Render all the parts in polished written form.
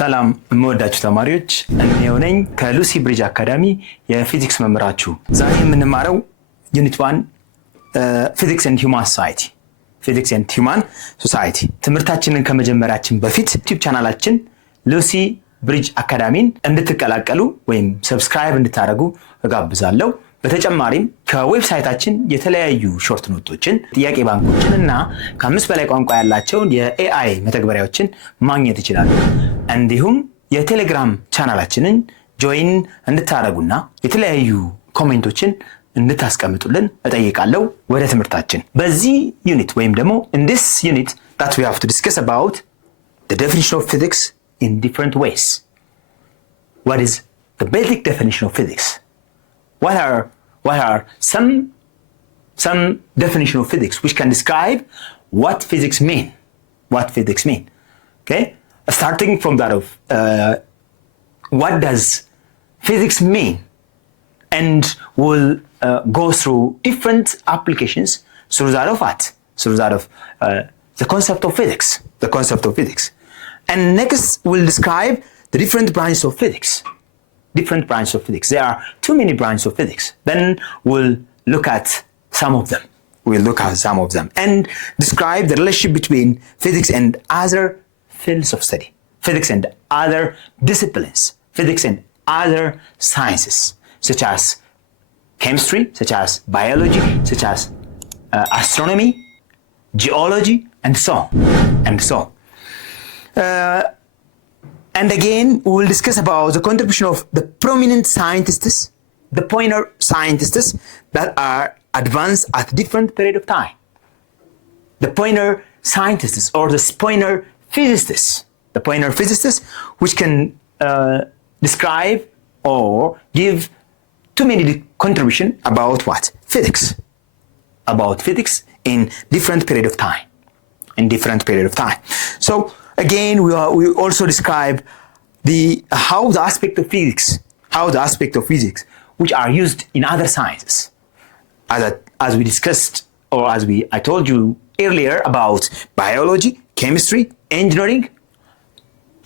ሰላም የምወዳችሁ ተማሪዎች እኔው ነኝ ከሉሲ ብሪጅ አካዳሚ የፊዚክስ መምህራችሁ። ዛሬ የምንማረው ዩኒት 1 ፊዚክስ ኤንድ ሂውማን ሶሳይቲ ፊዚክስ ኤንድ ሂውማን ሶሳይቲ። ትምህርታችንን ከመጀመራችን በፊት ዩቲዩብ ቻናላችን ሉሲ ብሪጅ አካዳሚን እንድትቀላቀሉ ወይም ሰብስክራይብ እንድታደርጉ እጋብዛለሁ። በተጨማሪም ከዌብሳይታችን የተለያዩ ሾርት ኖቶችን፣ ጥያቄ ባንኮችን እና ከ5 በላይ ቋንቋ ያላቸውን የኤአይ መተግበሪያዎችን ማግኘት ይችላሉ። እንዲሁም የቴሌግራም ቻናላችንን ጆይን እንድታደርጉና የተለያዩ ኮሜንቶችን እንድታስቀምጡልን እጠይቃለሁ። ወደ ትምህርታችን በዚህ ዩኒት ወይም ደግሞ in this unit that we have to discuss about the definition of physics in different ways. What is the basic definition of physics? What are some definition of physics which can describe what physics mean? What physics mean? Okay, starting from that of what does physics mean, and we'll go through different applications through that of what? Through that of the concept of physics. The concept of physics, and next we'll describe the different branches of physics. Different branches of physics. There are too many branches of physics. Then we'll look at some of them. And describe the relationship between physics and other fields of study. Physics and other disciplines. Physics and other sciences, such as chemistry, such as biology, such as astronomy, geology, and so on. And again, we will discuss about the contribution of the prominent scientists, the pioneer scientists that are advanced at different period of time. The pioneer scientists or the pioneer physicists, which can describe or give too many contribution about what? Physics. About physics in different period of time. So again, we also describe how the aspect of physics which are used in other sciences, as we discussed or I told you earlier about biology, chemistry, engineering,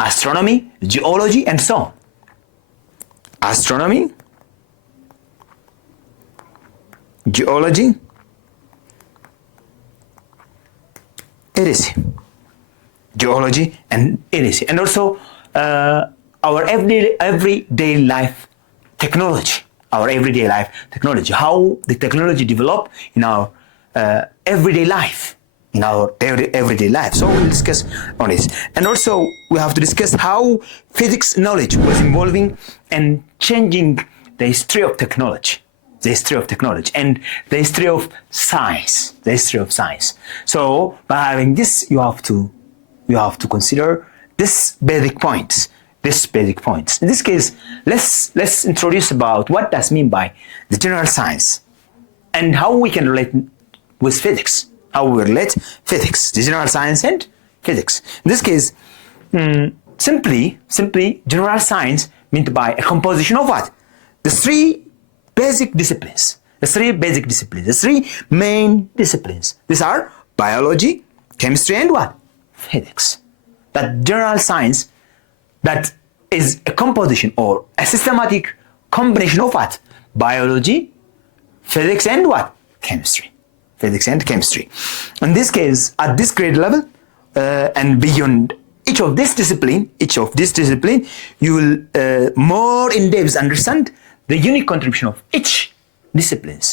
astronomy, geology, and so on. Astronomy, geology, geology and EDC, and also our everyday life technology. How the technology develop in our everyday life. So we'll discuss on this, and also we have to discuss how physics knowledge was evolving and changing the history of technology. And the history of science. So by having this, you have to consider these basic points. In this case, let's introduce about what does mean by the general science and how we can relate with physics. The general science and physics. In this case, simply general science meant by a composition of what? The three main disciplines. These are biology, chemistry, and what? Physics. That general science that is a composition or a systematic combination of what? Biology, physics, and what? Chemistry. In this case, at this grade level and beyond each of this discipline, you will more in depth understand the unique contribution of each disciplines.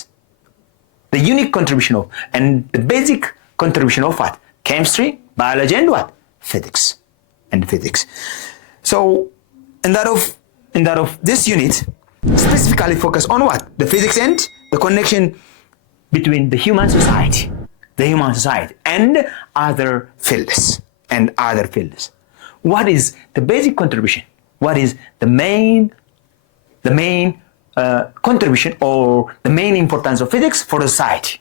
The unique contribution of and the basic contribution of what? Chemistry, biology, and what? Physics. So in that of this unit, specifically focus on what? The physics and the connection between the human society and other fields. What is the basic contribution? What is the main contribution or the main importance of physics for society?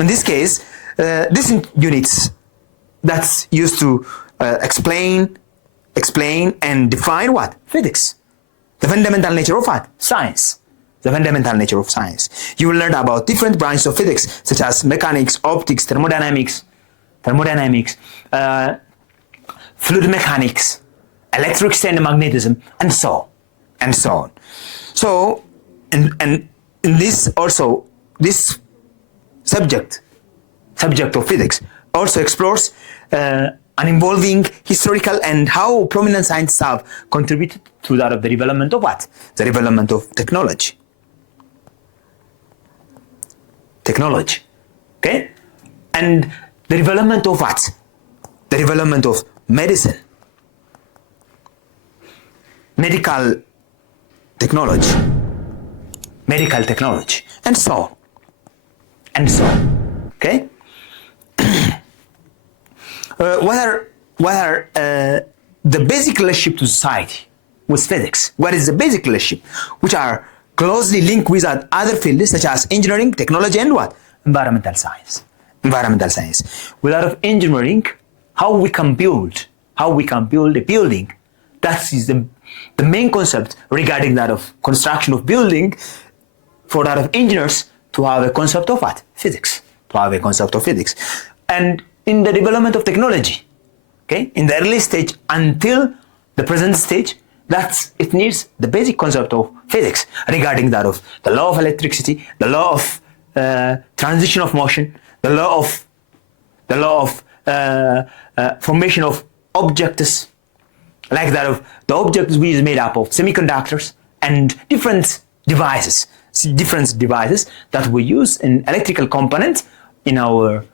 In this case, this units that's used to explain and define what? Physics. The fundamental nature of what? Science. You will learn about different branches of physics such as mechanics, optics, thermodynamics, fluid mechanics, electricity and magnetism, and so on, and so on. So, and in this also, this subject of physics also explores an involving historical and how prominent scientists have contributed to that of the development of what? The development of technology. Technology, okay? And the development of what? The development of medicine, medical technology, and so on, and so on, okay? Whether the basic relationship to society with physics, what is the basic relationship, which are closely linked with other fields such as engineering, technology, and what? Environmental science. Without engineering, how we can build a building, that is the main concept regarding that of construction of building, for that of engineers to have a concept of what? Physics. And in the development of technology, okay, in the early stage until the present stage, it needs the basic concept of physics regarding that of the law of electricity, the law of transition of motion, the law of formation of objects, like that of the objects which is made up of semiconductors and different devices that we use in electrical components in our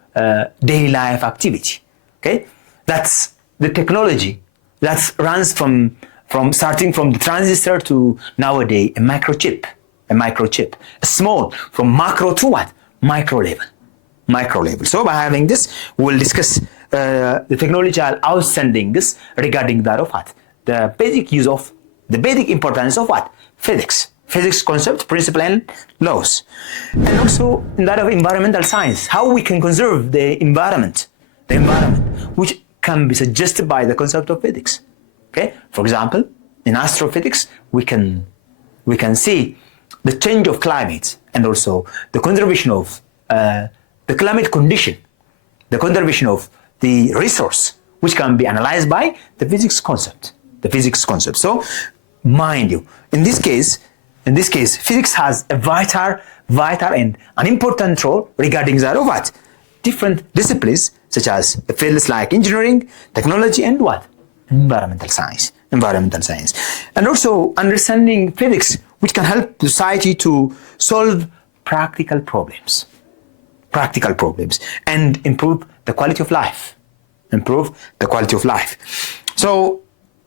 daily life activity. Okay, that's the technology that runs from starting from the transistor to nowadays a microchip, small, from macro to what? Micro level. So by having this, we'll discuss the technological outstandings regarding that of what? The basic importance of what? Physics concept, principle, and laws. And also in that of environmental science, how we can conserve the environment, which can be suggested by the concept of physics. Okay, for example, in astrophysics, we can see the change of climate and also the conservation of the climate condition, the conservation of the resource, which can be analyzed by the physics concept. So, mind you, in this case, physics has a vital and an important role regarding that of what? Different disciplines such as fields like engineering, technology, and what? Environmental science. And also understanding physics, which can help society to solve practical problems and improve the quality of life. So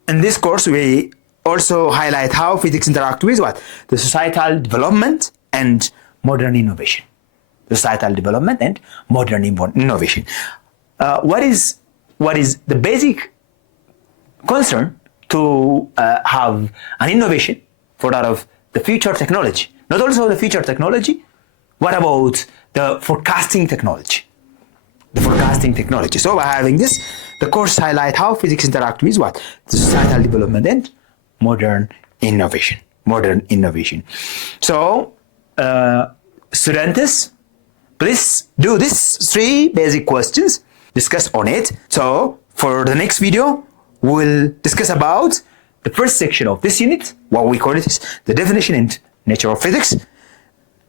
in this course, we also highlight how physics interact with what? The societal development and modern innovation. What is the basic concern to have an innovation for that of the future technology? Not also the future technology. What about the forecasting technology? So by having this, the course highlight how physics interact with what? The societal development and modern innovation. So, students, please do these 3 basic questions, discuss on it. So for the next video, we'll discuss about the first section of this unit, what we call it is the definition and nature of physics.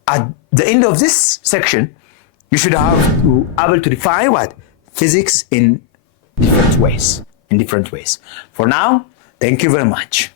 At the end of this section, you should have to able to define what? Physics in different ways. For now, thank you very much.